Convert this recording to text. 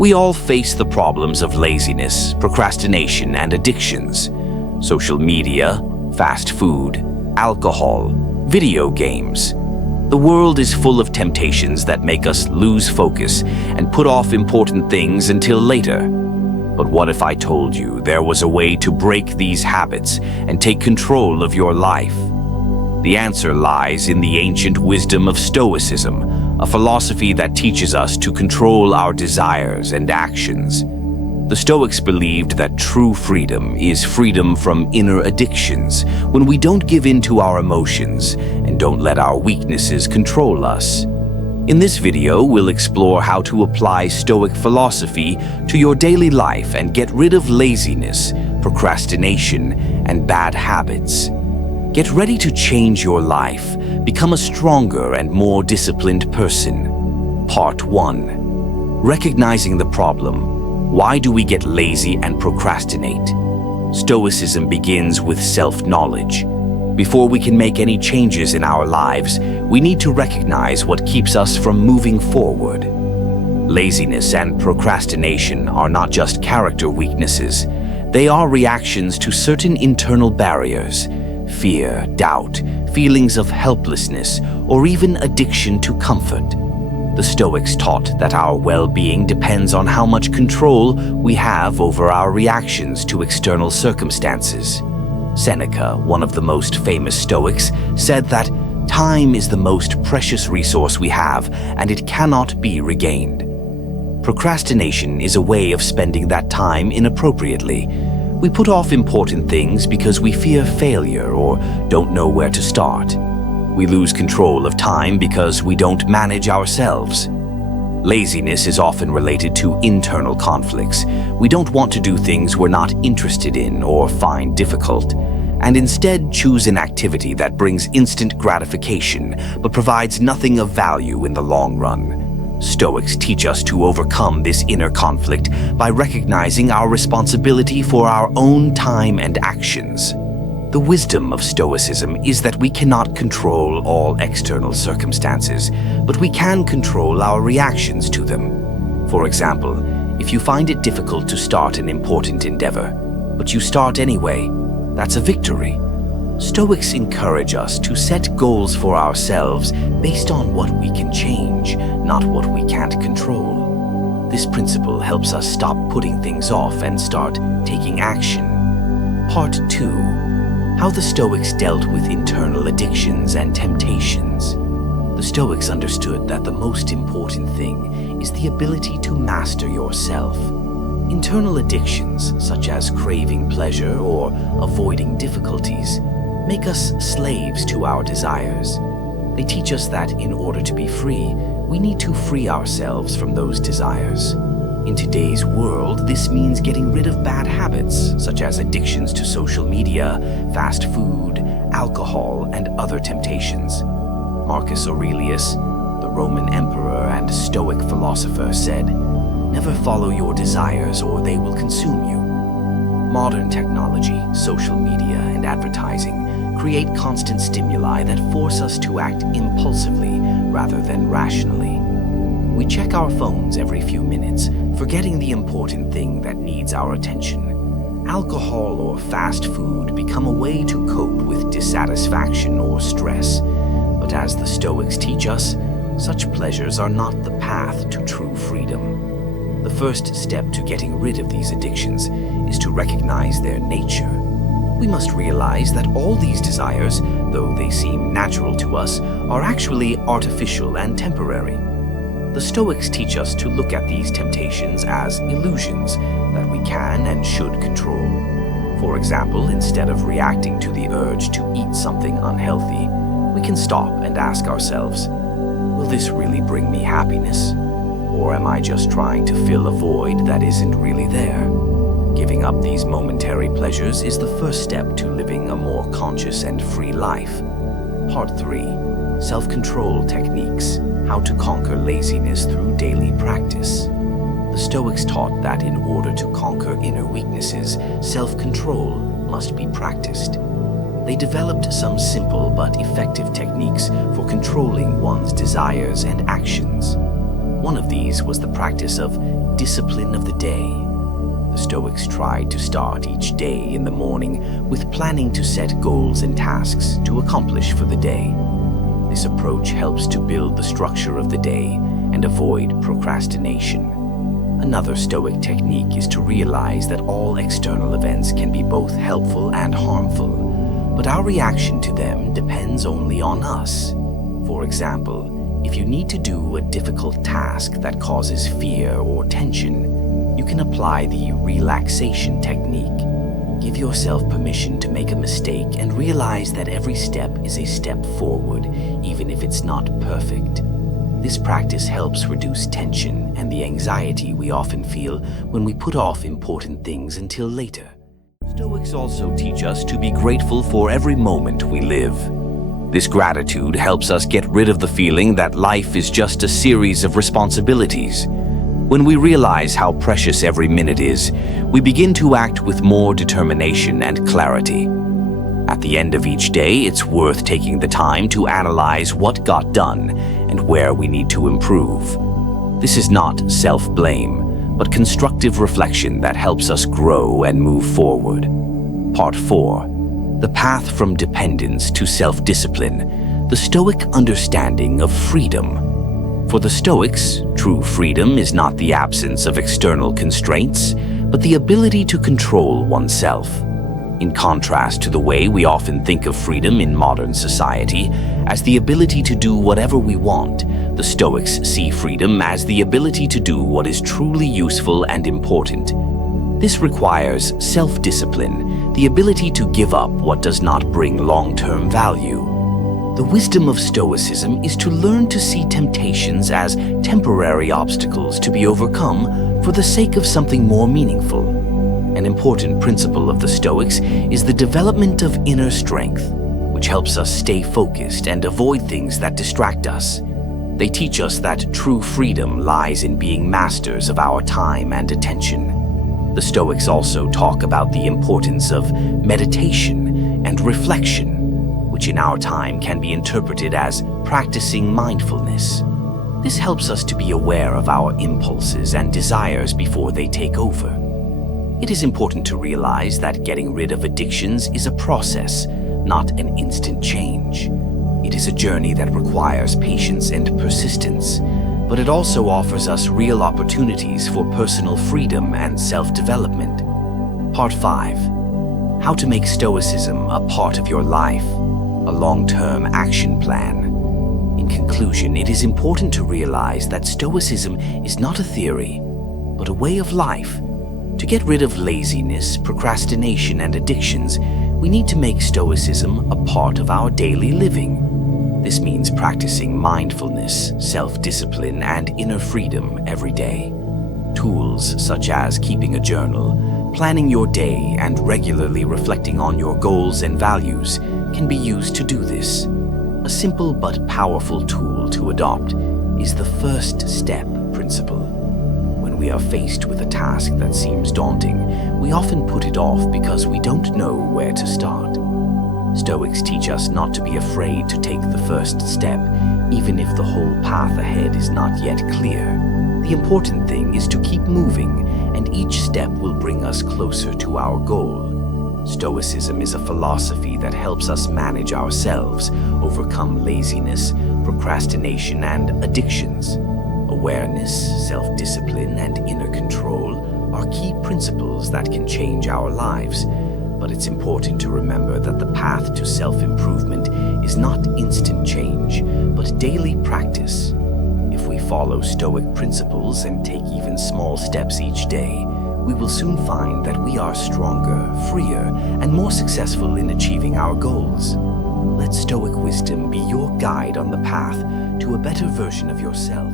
We all face the problems of laziness, procrastination, and addictions. Social media, fast food, alcohol, video games. The world is full of temptations that make us lose focus and put off important things until later. But what if I told you there was a way to break these habits and take control of your life? The answer lies in the ancient wisdom of Stoicism, a philosophy that teaches us to control our desires and actions. The Stoics believed that true freedom is freedom from inner addictions, when we don't give in to our emotions and don't let our weaknesses control us. In this video, we'll explore how to apply Stoic philosophy to your daily life and get rid of laziness, procrastination, and bad habits. Get ready to change your life, become a stronger and more disciplined person. Part 1. Recognizing the problem. Why do we get lazy and procrastinate? Stoicism begins with self-knowledge. Before we can make any changes in our lives, we need to recognize what keeps us from moving forward. Laziness and procrastination are not just character weaknesses. They are reactions to certain internal barriers: fear, doubt, feelings of helplessness, or even addiction to comfort. The Stoics taught that our well-being depends on how much control we have over our reactions to external circumstances. Seneca, one of the most famous Stoics, said that time is the most precious resource we have, and it cannot be regained. Procrastination is a way of spending that time inappropriately. We put off important things because we fear failure or don't know where to start. We lose control of time because we don't manage ourselves. Laziness is often related to internal conflicts. We don't want to do things we're not interested in or find difficult, and instead choose an activity that brings instant gratification but provides nothing of value in the long run. Stoics teach us to overcome this inner conflict by recognizing our responsibility for our own time and actions. The wisdom of Stoicism is that we cannot control all external circumstances, but we can control our reactions to them. For example, if you find it difficult to start an important endeavor, but you start anyway, that's a victory. Stoics encourage us to set goals for ourselves based on what we can change, not what we can't control. This principle helps us stop putting things off and start taking action. Part 2. How the Stoics dealt with internal addictions and temptations. The Stoics understood that the most important thing is the ability to master yourself. Internal addictions, such as craving pleasure or avoiding difficulties, make us slaves to our desires. They teach us that in order to be free, we need to free ourselves from those desires. In today's world, this means getting rid of bad habits, such as addictions to social media, fast food, alcohol, and other temptations. Marcus Aurelius, the Roman emperor and Stoic philosopher, said, "Never follow your desires or they will consume you." Modern technology, social media, and advertising create constant stimuli that force us to act impulsively rather than rationally. We check our phones every few minutes, forgetting the important thing that needs our attention. Alcohol or fast food become a way to cope with dissatisfaction or stress. But as the Stoics teach us, such pleasures are not the path to true freedom. The first step to getting rid of these addictions is to recognize their nature. We must realize that all these desires, though they seem natural to us, are actually artificial and temporary. The Stoics teach us to look at these temptations as illusions that we can and should control. For example, instead of reacting to the urge to eat something unhealthy, we can stop and ask ourselves, will this really bring me happiness? Or am I just trying to fill a void that isn't really there? Giving up these momentary pleasures is the first step to living a more conscious and free life. Part 3. Self-control techniques. How to conquer laziness through daily practice. The Stoics taught that in order to conquer inner weaknesses, self-control must be practiced. They developed some simple but effective techniques for controlling one's desires and actions. One of these was the practice of discipline of the day. The Stoics tried to start each day in the morning with planning to set goals and tasks to accomplish for the day. This approach helps to build the structure of the day and avoid procrastination. Another Stoic technique is to realize that all external events can be both helpful and harmful, but our reaction to them depends only on us. For example, if you need to do a difficult task that causes fear or tension, you can apply the relaxation technique. Give yourself permission to make a mistake and realize that every step is a step forward, even if it's not perfect. This practice helps reduce tension and the anxiety we often feel when we put off important things until later. Stoics also teach us to be grateful for every moment we live. This gratitude helps us get rid of the feeling that life is just a series of responsibilities. When we realize how precious every minute is, we begin to act with more determination and clarity. At the end of each day, it's worth taking the time to analyze what got done and where we need to improve. This is not self-blame, but constructive reflection that helps us grow and move forward. Part 4. The path from dependence to self-discipline, the Stoic understanding of freedom. For the Stoics, true freedom is not the absence of external constraints, but the ability to control oneself. In contrast to the way we often think of freedom in modern society as the ability to do whatever we want, the Stoics see freedom as the ability to do what is truly useful and important. This requires self-discipline, the ability to give up what does not bring long-term value. The wisdom of Stoicism is to learn to see temptations as temporary obstacles to be overcome for the sake of something more meaningful. An important principle of the Stoics is the development of inner strength, which helps us stay focused and avoid things that distract us. They teach us that true freedom lies in being masters of our time and attention. The Stoics also talk about the importance of meditation and reflection, which in our time can be interpreted as practicing mindfulness. This helps us to be aware of our impulses and desires before they take over. It is important to realize that getting rid of addictions is a process, not an instant change. It is a journey that requires patience and persistence, but it also offers us real opportunities for personal freedom and self-development. Part 5. How to make Stoicism a part of your life. A long-term action plan. In conclusion, it is important to realize that Stoicism is not a theory, but a way of life. To get rid of laziness, procrastination, and addictions, we need to make Stoicism a part of our daily living. This means practicing mindfulness, self-discipline, and inner freedom every day. Tools such as keeping a journal, planning your day, and regularly reflecting on your goals and values can be used to do this. A simple but powerful tool to adopt is the first step principle. When we are faced with a task that seems daunting, we often put it off because we don't know where to start. Stoics teach us not to be afraid to take the first step, even if the whole path ahead is not yet clear. The important thing is to keep moving, and each step will bring us closer to our goal. Stoicism is a philosophy that helps us manage ourselves, overcome laziness, procrastination, and addictions. Awareness, self-discipline, and inner control are key principles that can change our lives, but it's important to remember that the path to self-improvement is not instant change, but daily practice. If we follow Stoic principles and take even small steps each day, we will soon find that we are stronger, freer, and more successful in achieving our goals. Let Stoic wisdom be your guide on the path to a better version of yourself.